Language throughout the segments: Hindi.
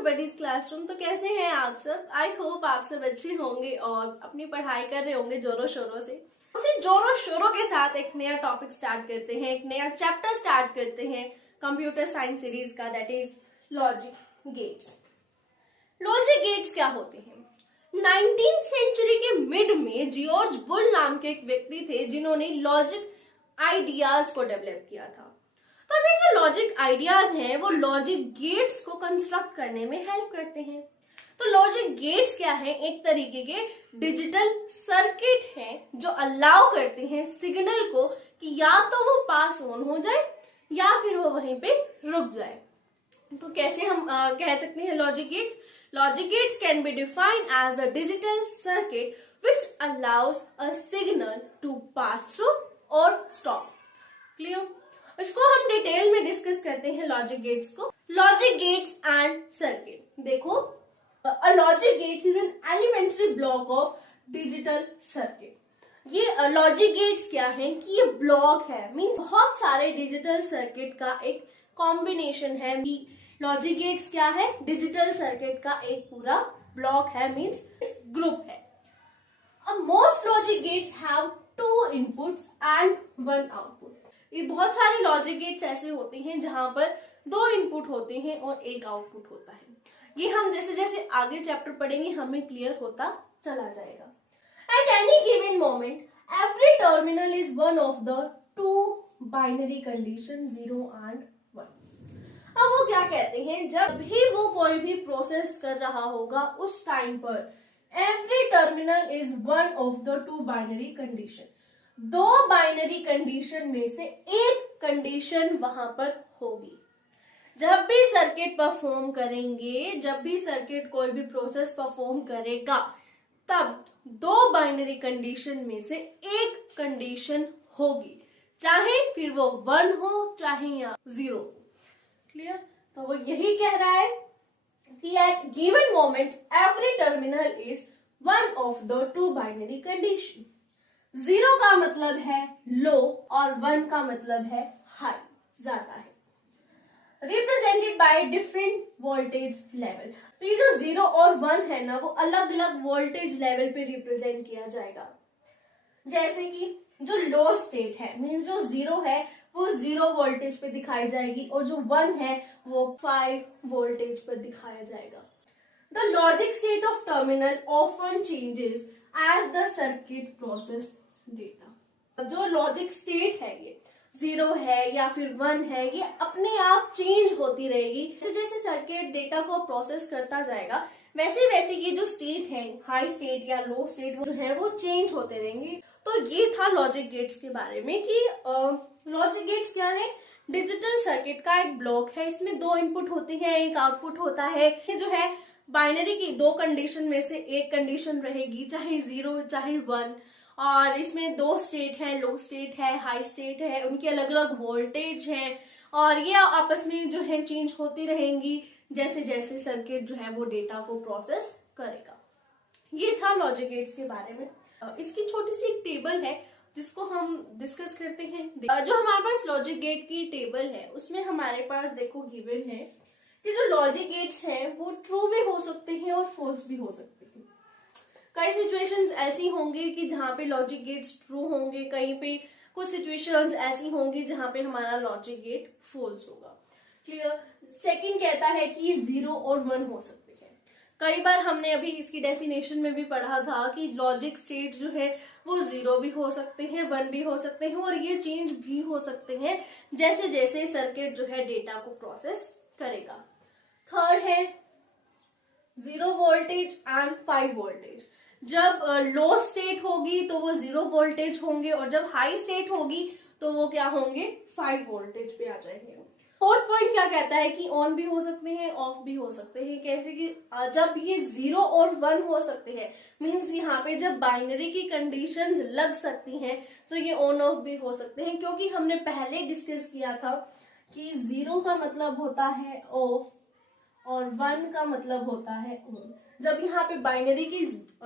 Everybody's classroom. तो कैसे हैं आप सब? आई होप आप सब अच्छे होंगे और अपनी पढ़ाई कर रहे होंगे जोरों शोरों से। उसी जोरों शोरों के साथ एक नया टॉपिक स्टार्ट करते हैं, एक नया चैप्टर स्टार्ट करते हैं कंप्यूटर साइंस सीरीज का, that is logic gates. Logic gates क्या होते हैं? 19th सेंचुरी के मिड में जॉर्ज बुल नाम के एक व्यक्ति थे जिन्होंने लॉजिक आइडियाज को डेवलप किया था। तो अभी जो लॉजिक आइडियाज हैं वो लॉजिक गेट्स को कंस्ट्रक्ट करने में हेल्प करते हैं। तो लॉजिक गेट्स क्या है? एक तरीके के डिजिटल सर्किट हैं जो अलाउ करते हैं सिग्नल को कि या तो वो पास ऑन हो जाए या फिर वो वहीं पे रुक जाए। तो कैसे हम कह सकते हैं logic gates? Logic gates can be defined as a digital circuit which allows a signal to pass through or stop. Clear? इसको हम डिटेल में डिस्कस करते हैं लॉजिक गेट्स को। Logic gates and circuit. देखो, a logic gates is an elementary block of digital circuit. ये लॉजिक गेट्स क्या है कि ये ब्लॉक है, मीन बहुत सारे डिजिटल सर्किट का एक कॉम्बिनेशन है। लॉजिक गेट्स क्या है? डिजिटल सर्किट का एक पूरा ब्लॉक है, मींस ग्रुप है। अब most logic gates have 2 inputs and 1 output. ये बहुत सारे लॉजिक गेट्स ऐसे होते हैं जहां पर 2 इनपुट होते हैं और 1 आउटपुट होता है। ये हम जैसे जैसे आगे चैप्टर पढ़ेंगे हमें क्लियर होता चला जाएगा। At any given moment every terminal is one of the 2 binary condition 0 and 1। अब वो क्या कहते हैं? जब भी वो कोई भी प्रोसेस कर रहा होगा उस टाइम पर every terminal is one of the 2 binary condition. 2 binary condition में से एक कंडीशन वहां पर होगी। जब भी सर्किट परफॉर्म करेंगे, जब भी सर्किट कोई भी प्रोसेस परफॉर्म करेगा, तब 2 बाइनरी कंडीशन में से एक कंडीशन होगी, चाहे फिर वो 1 हो चाहे या 0 हो। क्लियर? तो वो यही कह रहा है कि at given moment every terminal is one of the 2 binary condition. 0 का मतलब है लो और 1 का मतलब है हाई, ज्यादा है। Represented by different voltage level. तो ये जो 0 और 1 है ना, वो अलग अलग वोल्टेज लेवल पे रिप्रेजेंट किया जाएगा। जैसे कि जो लो स्टेट है, मीन्स जो 0 है वो 0 वोल्टेज पे दिखाई जाएगी और जो 1 है वो 5 वोल्टेज पर दिखाया जाएगा। The logic state of terminal often changes as the circuit process data. जो लॉजिक स्टेट है ये 0 है या फिर 1 है, ये अपने आप चेंज होती रहेगी। जैसे जैसे सर्किट डेटा को प्रोसेस करता जाएगा वैसे वैसे ये जो स्टेट है, हाई स्टेट या लो स्टेट जो है वो चेंज होते रहेंगे। तो ये था लॉजिक गेट्स के बारे में कि लॉजिक गेट्स क्या है? डिजिटल सर्किट का एक ब्लॉक है। इसमें 2 इनपुट होते हैं, 1 आउटपुट होता है। ये जो है बाइनरी की 2 कंडीशन में से एक कंडीशन रहेगी, चाहे 0 चाहे 1। और इसमें 2 स्टेट है, लो स्टेट है, हाई स्टेट है, उनके अलग अलग वोल्टेज है और ये आपस में जो है चेंज होती रहेंगी जैसे जैसे सर्किट जो है वो डेटा को प्रोसेस करेगा। ये था लॉजिक गेट्स के बारे में। इसकी छोटी सी एक टेबल है जिसको हम डिस्कस करते हैं। जो हमारे पास लॉजिक गेट की टेबल है उसमें हमारे पास देखो गिवन है कि जो लॉजिक गेट्स हैं वो ट्रू भी हो सकते हैं और फॉल्स भी हो सकते हैं। कई सिचुएशंस ऐसी होंगी कि जहाँ पे लॉजिक गेट्स ट्रू होंगे, कहीं पे कुछ सिचुएशंस ऐसी होंगी जहाँ पे हमारा लॉजिक गेट फॉल्स होगा। क्लियर? सेकंड कहता है कि 0 और 1 हो सकते हैं। कई बार हमने अभी इसकी डेफिनेशन में भी पढ़ा था कि लॉजिक स्टेट जो है वो 0 भी हो सकते हैं, 1 भी हो सकते हैं और ये चेंज भी हो सकते हैं जैसे जैसे सर्किट जो है डेटा को प्रोसेस करेगा। थर्ड है 0 वोल्टेज एंड 5 वोल्टेज। जब लो स्टेट होगी तो वो 0 वोल्टेज होंगे और जब हाई स्टेट होगी तो वो क्या होंगे? 5 वोल्टेज पे आ जाएंगे। फोर्थ पॉइंट क्या कहता है कि ऑन भी हो सकते हैं, ऑफ भी हो सकते हैं। कैसे कि जब ये 0 और 1 हो सकते हैं, मींस यहाँ पे जब बाइनरी की कंडीशंस लग सकती हैं तो ये ऑन ऑफ भी हो सकते हैं, क्योंकि हमने पहले डिस्कस किया था कि 0 का मतलब होता है ऑफ और 1 का मतलब होता है ऑन। जब यहाँ पे बाइनरी की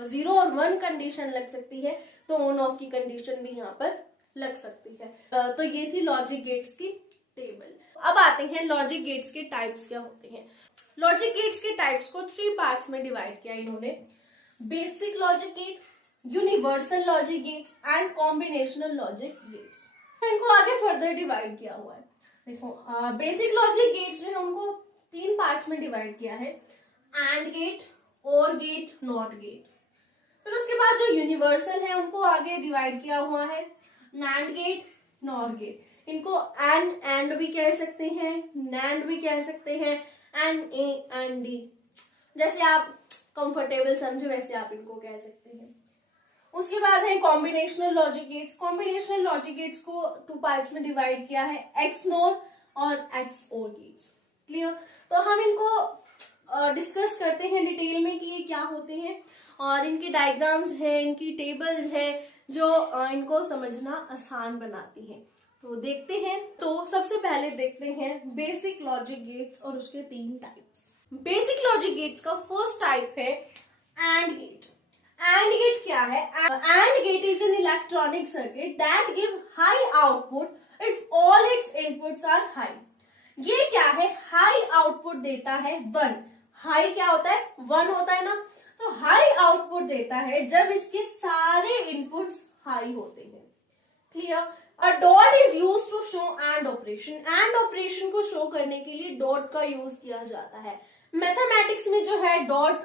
0 और 1 कंडीशन लग सकती है तो ऑन ऑफ की कंडीशन भी यहाँ पर लग सकती है। तो ये थी लॉजिक गेट्स की टेबल। अब आते हैं लॉजिक गेट्स के टाइप्स क्या होते हैं। लॉजिक गेट्स के टाइप्स को 3 पार्ट्स में डिवाइड किया इन्होंने, basic logic gate, universal logic gates and combinational logic gates. इनको आगे फर्दर डिवाइड किया हुआ है। देखो बेसिक लॉजिक गेट्स जो है उनको 3 पार्ट्स में डिवाइड किया है, एंड गेट, और गेट, नॉट गेट। फिर उसके बाद जो यूनिवर्सल है उनको आगे डिवाइड किया हुआ है, नैंड गेट, नॉर गेट। इनको एंड भी कह सकते हैं, नैंड भी कह सकते हैं, एंड ए एंड डी, जैसे आप कंफर्टेबल समझे वैसे आप इनको कह सकते हैं। उसके बाद है combinational logic gets. Combinational logic gets को 2 पार्ट्स में डिवाइड किया है, एक्स नोर और एक्स ओर गेट्स। क्लियर? तो हम इनको डिस्कस करते हैं डिटेल में कि ये क्या होते हैं, और इनके डायग्राम्स है, इनकी टेबल्स है जो इनको समझना आसान बनाती हैं। तो देखते हैं। तो सबसे पहले देखते हैं बेसिक लॉजिक गेट्स और उसके 3 टाइप्स। बेसिक लॉजिक गेट्स का फर्स्ट टाइप है एंड गेट। एंड गेट क्या है? And gate is an electronic circuit that give high output if all its inputs are high. ये क्या है? हाई आउटपुट देता है 1। हाई क्या होता है? 1 होता है ना। तो हाई आउटपुट देता है जब इसके सारे इनपुट्स हाई होते हैं। Clear? A dot is use to show and operation. And operation को शो करने के लिए डॉट का यूज किया जाता है। मैथमेटिक्स में जो है डॉट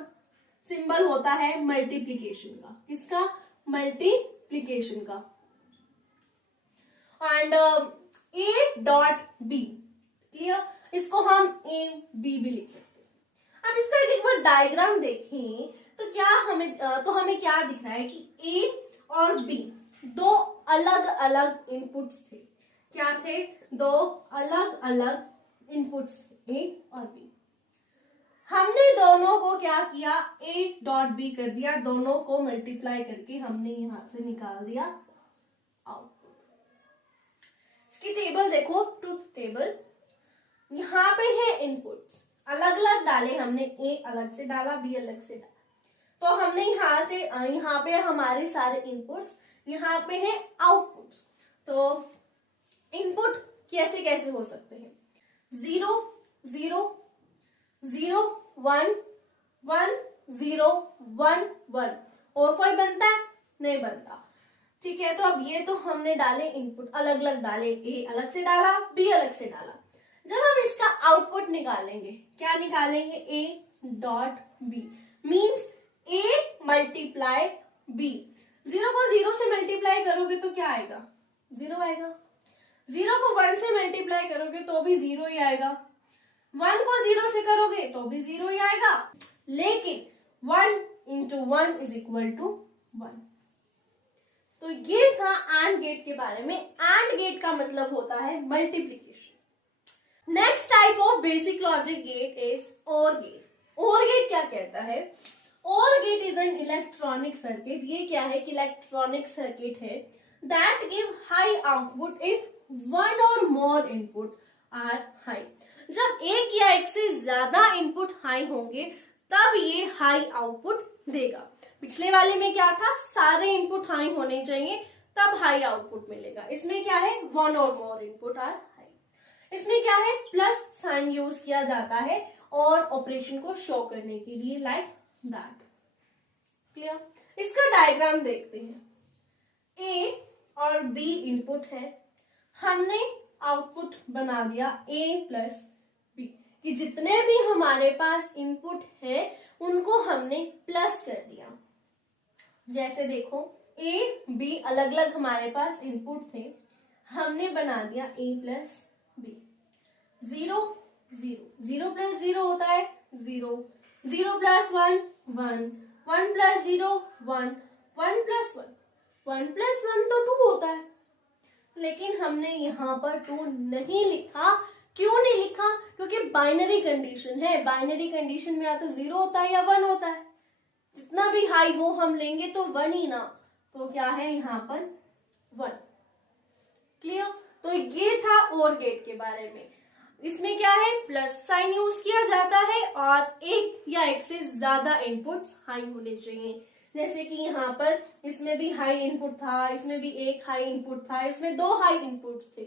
सिंबल होता है मल्टीप्लीकेशन का। किसका? मल्टीप्लीकेशन का। And A dot B. Clear? इसको हम ए बी भी लिख सकते हैं। अब इसका एक बार डायग्राम देखें तो हमें क्या दिख रहा है कि ए और बी 2 अलग अलग इनपुट्स थे। क्या थे? 2 अलग अलग इनपुट्स थे, ए और बी। हमने दोनों को क्या किया? ए डॉट बी कर दिया, दोनों को मल्टीप्लाई करके हमने यहां से निकाल दिया आउटपुट। इसकी टेबल देखो, ट्रुथ टेबल। यहाँ पे है इनपुट्स अलग अलग डाले हमने, ए अलग से डाला, बी अलग से डाला। तो हमने यहाँ पे हमारे सारे इनपुट्स, यहाँ पे है आउटपुट। तो इनपुट कैसे कैसे हो सकते हैं? 0 0 0 1 1 0 1 1। और कोई बनता है? नहीं बनता। ठीक है, तो अब ये तो हमने डाले इनपुट, अलग अलग डाले, ए अलग से डाला, बी अलग से डाला। जब हम इसका आउटपुट निकालेंगे, क्या निकालेंगे? A dot B means A multiply B. 0 को 0 से मल्टीप्लाई करोगे तो क्या आएगा? 0 आएगा। 0 को 1 से मल्टीप्लाई करोगे तो भी 0 ही आएगा। 1 को 0 से करोगे तो भी 0 ही आएगा। लेकिन 1 into 1 is equal to 1। तो ये था एंड गेट के बारे में। एंड गेट का मतलब होता है multiplication. Next type of basic logic gate is OR gate. OR gate क्या कहता है? OR gate is an electronic circuit. ये क्या है? कि इलेक्ट्रॉनिक सर्किट है that give high output if 1 or more input are high. जब एक या एक से ज्यादा इनपुट हाई होंगे तब ये हाई आउटपुट देगा। पिछले वाले में क्या था? सारे इनपुट हाई होने चाहिए तब हाई आउटपुट मिलेगा। इसमें क्या है? 1 or more input are high. इसमें क्या है? प्लस साइन यूज किया जाता है और ऑपरेशन को शो करने के लिए, लाइक दैट। क्लियर? इसका डायग्राम देखते हैं। ए और बी इनपुट है, हमने आउटपुट बना दिया ए प्लस बी, कि जितने भी हमारे पास इनपुट है उनको हमने प्लस कर दिया। जैसे देखो ए बी अलग अलग हमारे पास इनपुट थे, हमने बना दिया ए प्लस बी। 0 0 0 प्लस 0 होता है 0, 0 प्लस 1 1, 1 प्लस 0 1, 1 प्लस 1, 1 प्लस 1 तो 2 होता है। लेकिन हमने यहाँ पर 2 नहीं लिखा। क्यों नहीं लिखा? क्योंकि बाइनरी कंडीशन है। बाइनरी कंडीशन में या तो 0 होता है या 1 होता है। जितना भी हाई हो हम लेंगे तो 1 ही ना। तो क्या है यहाँ पर? 1। क्लियर? तो ये था OR गेट के बारे में। इसमें क्या है? प्लस साइन यूज किया जाता है और एक या एक से ज्यादा इनपुट्स हाई होने चाहिए। जैसे कि यहाँ पर इसमें भी हाई इनपुट था, इसमें भी एक हाई इनपुट था, इसमें 2 हाई इनपुट्स थे।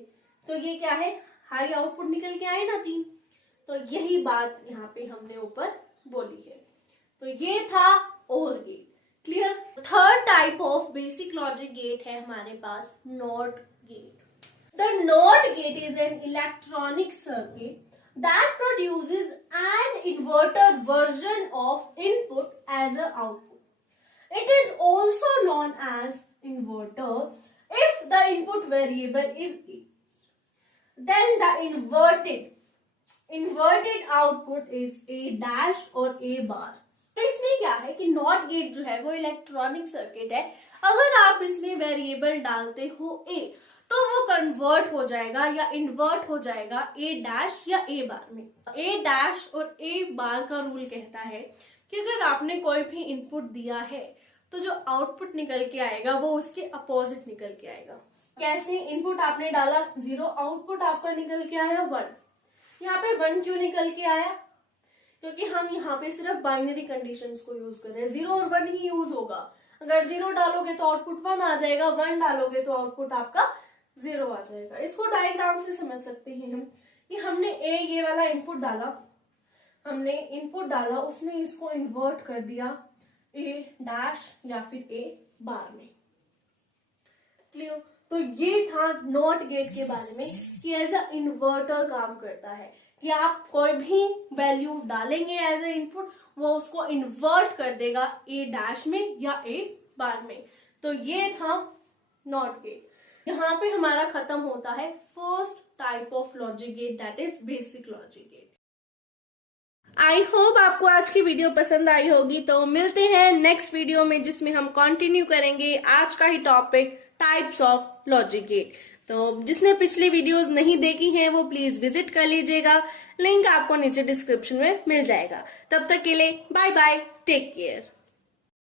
तो ये क्या है? हाई आउटपुट निकल के आए ना 3। तो यही बात यहाँ पे हमने ऊपर बोली है। तो ये था OR gate. Clear. Third type of basic logic gate है हमारे पास not gate. The not gate is an electronic circuit that produces an inverter version of input as a output. It is also known as inverter if the input variable is A, then the inverted output is A dash और A bar। तो इसमें क्या है कि नॉट गेट जो है वो इलेक्ट्रॉनिक सर्किट है। अगर आप इसमें वेरिएबल डालते हो A, तो वो कन्वर्ट हो जाएगा या इन्वर्ट हो जाएगा A डैश या A बार में। A डैश और A बार का रूल कहता है कि अगर आपने कोई भी इनपुट दिया है तो जो आउटपुट निकल के आएगा वो उसके अपोजिट निकल के आएगा। कैसे? इनपुट आपने डाला 0, आउटपुट आपका निकल के आया 1। यहाँ पे 1 क्यों निकल के आया? क्योंकि हम यहाँ पे सिर्फ बाइनरी कंडीशंस को यूज कर रहे हैं। 0 और 1 ही यूज होगा। अगर 0 डालोगे तो आउटपुट 1 आ जाएगा, 1 डालोगे तो आउटपुट आपका 0 आ जाएगा। इसको डायग्राम से समझ सकते हैं हम कि हमने ये वाला इनपुट डाला, हमने इनपुट डाला, उसने इसको इन्वर्ट कर दिया A डैश या फिर A बार में। क्लियर? तो ये था नॉट गेट के बारे में कि एज अ इन्वर्टर काम करता है कि आप कोई भी वैल्यू डालेंगे एज अ इनपुट, वो उसको इन्वर्ट कर देगा A डैश में या A बार में। तो ये था नॉट गेट। यहाँ पे हमारा खत्म होता है first type of logic gate, that is basic logic gate. I hope आपको आज की वीडियो पसंद आई होगी। तो मिलते हैं नेक्स्ट वीडियो में जिसमें हम कंटिन्यू करेंगे आज का ही topic types of logic gate. तो जिसने पिछली वीडियोस नहीं देखी हैं वो प्लीज विजिट कर लीजिएगा, लिंक आपको नीचे डिस्क्रिप्शन में मिल जाएगा। तब तक के लिए बाय बाय, टेक केयर।